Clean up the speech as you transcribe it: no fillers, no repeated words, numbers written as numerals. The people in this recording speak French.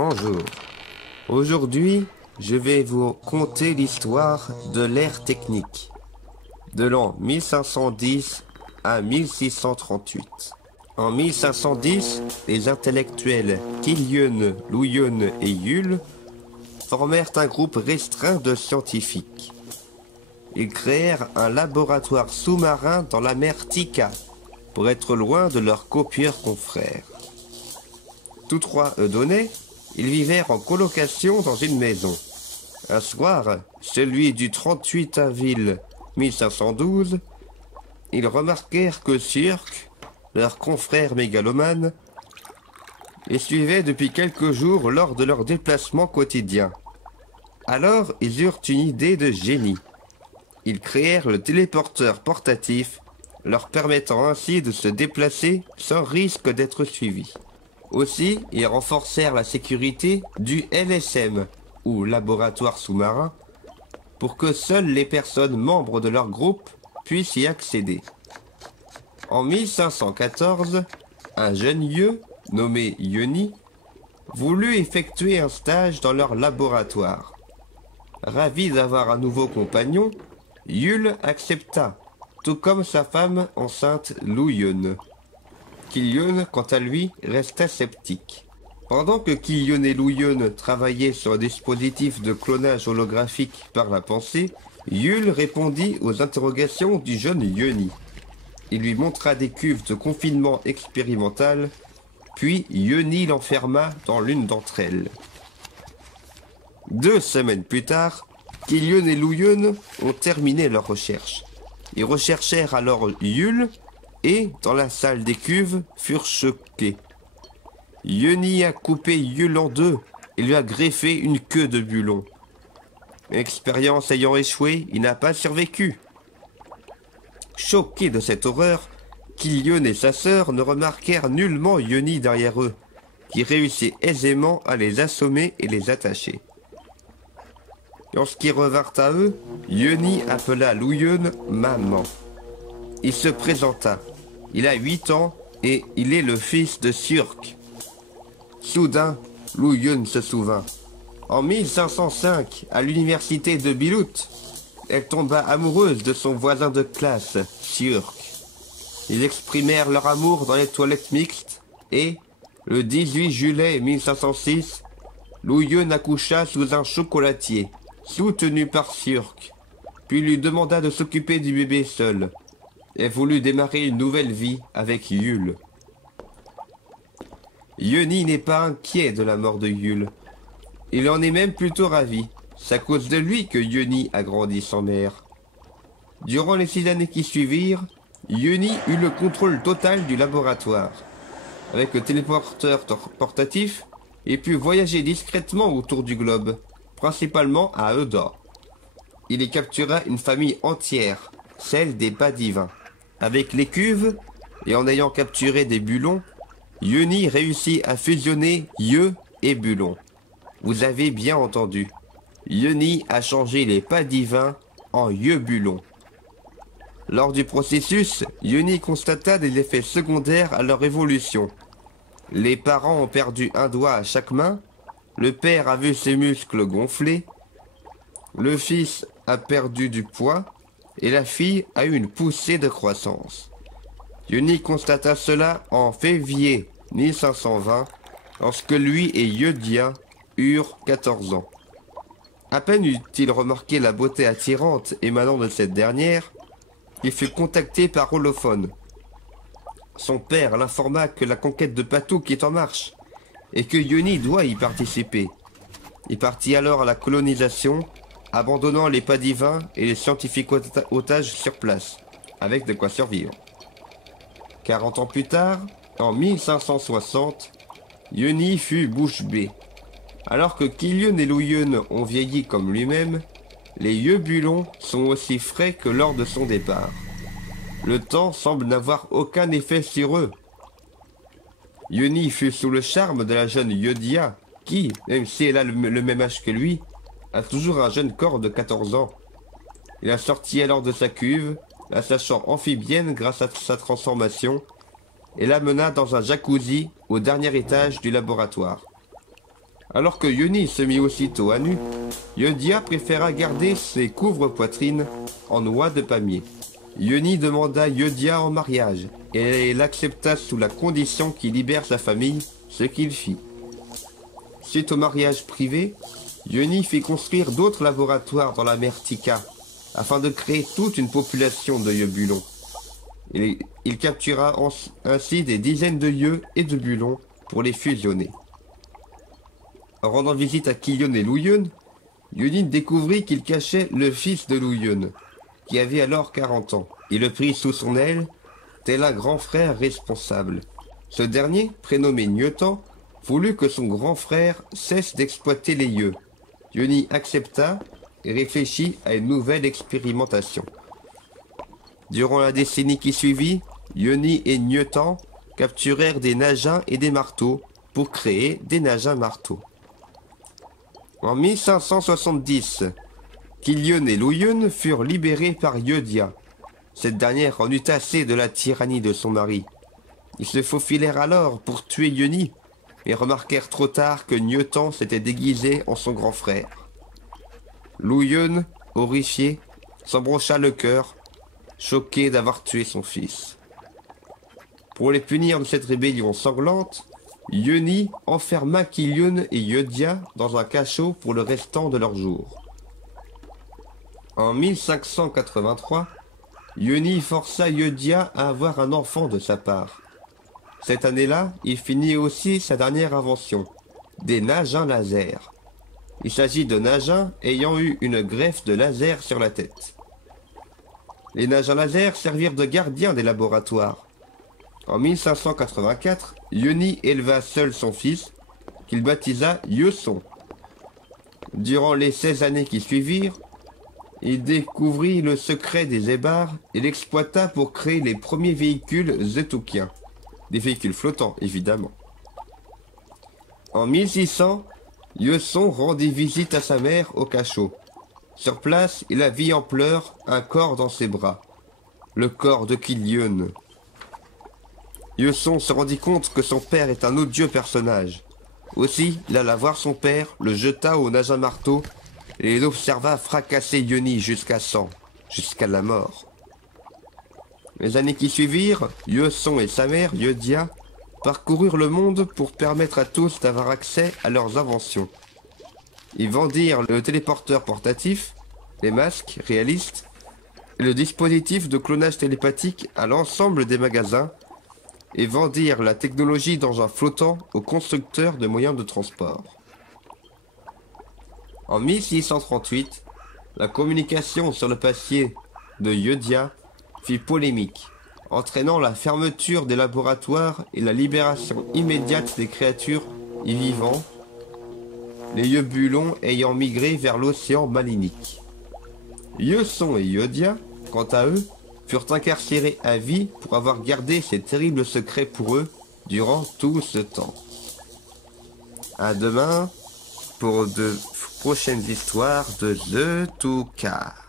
Bonjour. Aujourd'hui, je vais vous conter l'histoire de l'ère technique, de l'an 1510 à 1638. En 1510, les intellectuels Kilian, Luhyun et Yule formèrent un groupe restreint de scientifiques. Ils créèrent un laboratoire sous-marin dans la mer Tika pour être loin de leurs copieurs confrères. Tous trois Eudonais, ils vivèrent en colocation dans une maison. Un soir, celui du 38 avril 1512, ils remarquèrent que Siurk, leur confrère mégalomane, les suivait depuis quelques jours lors de leur déplacement quotidien. Alors, ils eurent une idée de génie. Ils créèrent le téléporteur portatif, leur permettant ainsi de se déplacer sans risque d'être suivis. Aussi, ils renforcèrent la sécurité du LSM, ou laboratoire sous-marin, pour que seules les personnes membres de leur groupe puissent y accéder. En 1514, un jeune Yeu, nommé Yoni, voulut effectuer un stage dans leur laboratoire. Ravi d'avoir un nouveau compagnon, Yule accepta, tout comme sa femme enceinte Luhyun. Kilian, quant à lui, resta sceptique. Pendant que Kilian et Luhyun travaillaient sur un dispositif de clonage holographique par la pensée, Yule répondit aux interrogations du jeune Yoni. Il lui montra des cuves de confinement expérimental, puis Yoni l'enferma dans l'une d'entre elles. 2 semaines plus tard, Kilian et Luhyun ont terminé leurs recherches. Ils recherchèrent alors Yule et, dans la salle des cuves, furent choqués. Yoni a coupé Yule en deux et lui a greffé une queue de bulon. L'expérience ayant échoué, il n'a pas survécu. Choqués de cette horreur, Kilian et sa sœur ne remarquèrent nullement Yoni derrière eux, qui réussit aisément à les assommer et les attacher. Lorsqu'ils revinrent à eux, Yoni appela Luhyun maman. Il se présenta. Il a 8 ans et il est le fils de Siurk. Soudain, Luhyun se souvint. En 1505, à l'université de Bilout, elle tomba amoureuse de son voisin de classe, Siurk. Ils exprimèrent leur amour dans les toilettes mixtes et, le 18 juillet 1506, Luhyun accoucha sous un chocolatier, soutenu par Siurk, puis lui demanda de s'occuper du bébé seul. Elle voulut démarrer une nouvelle vie avec Yule. Yoni n'est pas inquiet de la mort de Yule. Il en est même plutôt ravi. C'est à cause de lui que Yoni a grandi sans mère. Durant les 6 années qui suivirent, Yoni eut le contrôle total du laboratoire. Avec le téléporteur portatif, il put voyager discrètement autour du globe, principalement à Euda. Il y captura une famille entière, celle des Badivins. Avec les cuves, et en ayant capturé des bulons, Yoni réussit à fusionner Yeu et Bulon. Vous avez bien entendu. Yoni a changé les Badivins en Yeu-Bulon. Lors du processus, Yoni constata des effets secondaires à leur évolution. Les parents ont perdu un doigt à chaque main, le père a vu ses muscles gonfler, le fils a perdu du poids, et la fille a eu une poussée de croissance. Yoni constata cela en février 1520, lorsque lui et Yeodia eurent 14 ans. À peine eut-il remarqué la beauté attirante émanant de cette dernière, il fut contacté par holophone. Son père l'informa que la conquête de Patouk est en marche, et que Yoni doit y participer. Il partit alors à la colonisation, abandonnant les Badivins et les scientifiques otages sur place, avec de quoi survivre. 40 ans plus tard, en 1560, Yoni fut bouche bée. Alors que Kilian et Luhyun ont vieilli comme lui-même, les Yeu-Bulons sont aussi frais que lors de son départ. Le temps semble n'avoir aucun effet sur eux. Yoni fut sous le charme de la jeune Yeodia, qui, même si elle a le même âge que lui, a toujours un jeune corps de 14 ans. Il a sorti alors de sa cuve, la sachant amphibienne grâce à sa transformation, et l'amena dans un jacuzzi au dernier étage du laboratoire. Alors que Yoni se mit aussitôt à nu, Yodia préféra garder ses couvre-poitrines en noix de palmier. Yoni demanda Yodia en mariage, et elle accepta sous la condition qu'il libère sa famille, ce qu'il fit. Suite au mariage privé, Yoni fit construire d'autres laboratoires dans la mer Tika, afin de créer toute une population de yeux bulons. Il captura ainsi des dizaines de yeux et de bulons pour les fusionner. En rendant visite à Kilyon et Louyun, Yoni découvrit qu'il cachait le fils de Louyun, qui avait alors 40 ans. Il le prit sous son aile, tel un grand frère responsable. Ce dernier, prénommé Nyotan, voulut que son grand frère cesse d'exploiter les yeux. Yoni accepta et réfléchit à une nouvelle expérimentation. Durant la décennie qui suivit, Yoni et Nyotan capturèrent des Najins et des marteaux pour créer des Najins marteaux. En 1570, Kilyon et Louyun furent libérés par Yodia. Cette dernière en eut assez de la tyrannie de son mari. Ils se faufilèrent alors pour tuer Yoni, mais remarquèrent trop tard que Nyotan s'était déguisé en son grand frère. Louyun, horrifié, s'embrocha le cœur, choqué d'avoir tué son fils. Pour les punir de cette rébellion sanglante, Yoni enferma Kilyon et Yodia dans un cachot pour le restant de leurs jours. En 1583, Yoni força Yodia à avoir un enfant de sa part. Cette année-là, il finit aussi sa dernière invention, des Najins laser. Il s'agit de Najins ayant eu une greffe de laser sur la tête. Les Najins laser servirent de gardiens des laboratoires. En 1584, Yoni éleva seul son fils, qu'il baptisa Yeson. Durant les 16 années qui suivirent, il découvrit le secret des ébars et l'exploita pour créer les premiers véhicules zetoukiens. Des véhicules flottants, évidemment. En 1600, Yeson rendit visite à sa mère au cachot. Sur place, il la vit en pleurs, un corps dans ses bras. Le corps de Kilyon. Yeson se rendit compte que son père est un odieux personnage. Aussi, il alla voir son père, le jeta au Najin marteau et l'observa fracasser Yoni jusqu'à la mort. Les années qui suivirent, Yeson et sa mère, Yodia, parcoururent le monde pour permettre à tous d'avoir accès à leurs inventions. Ils vendirent le téléporteur portatif, les masques réalistes et le dispositif de clonage télépathique à l'ensemble des magasins et vendirent la technologie d'engins flottants aux constructeurs de moyens de transport. En 1638, la communication sur le papier de Yodia fit polémique, entraînant la fermeture des laboratoires et la libération immédiate des créatures y vivant, les yeux bulons ayant migré vers l'océan malinique. Yeson et Yodia, quant à eux, furent incarcérés à vie pour avoir gardé ces terribles secrets pour eux durant tout ce temps. À demain pour de prochaines histoires de The Toucar.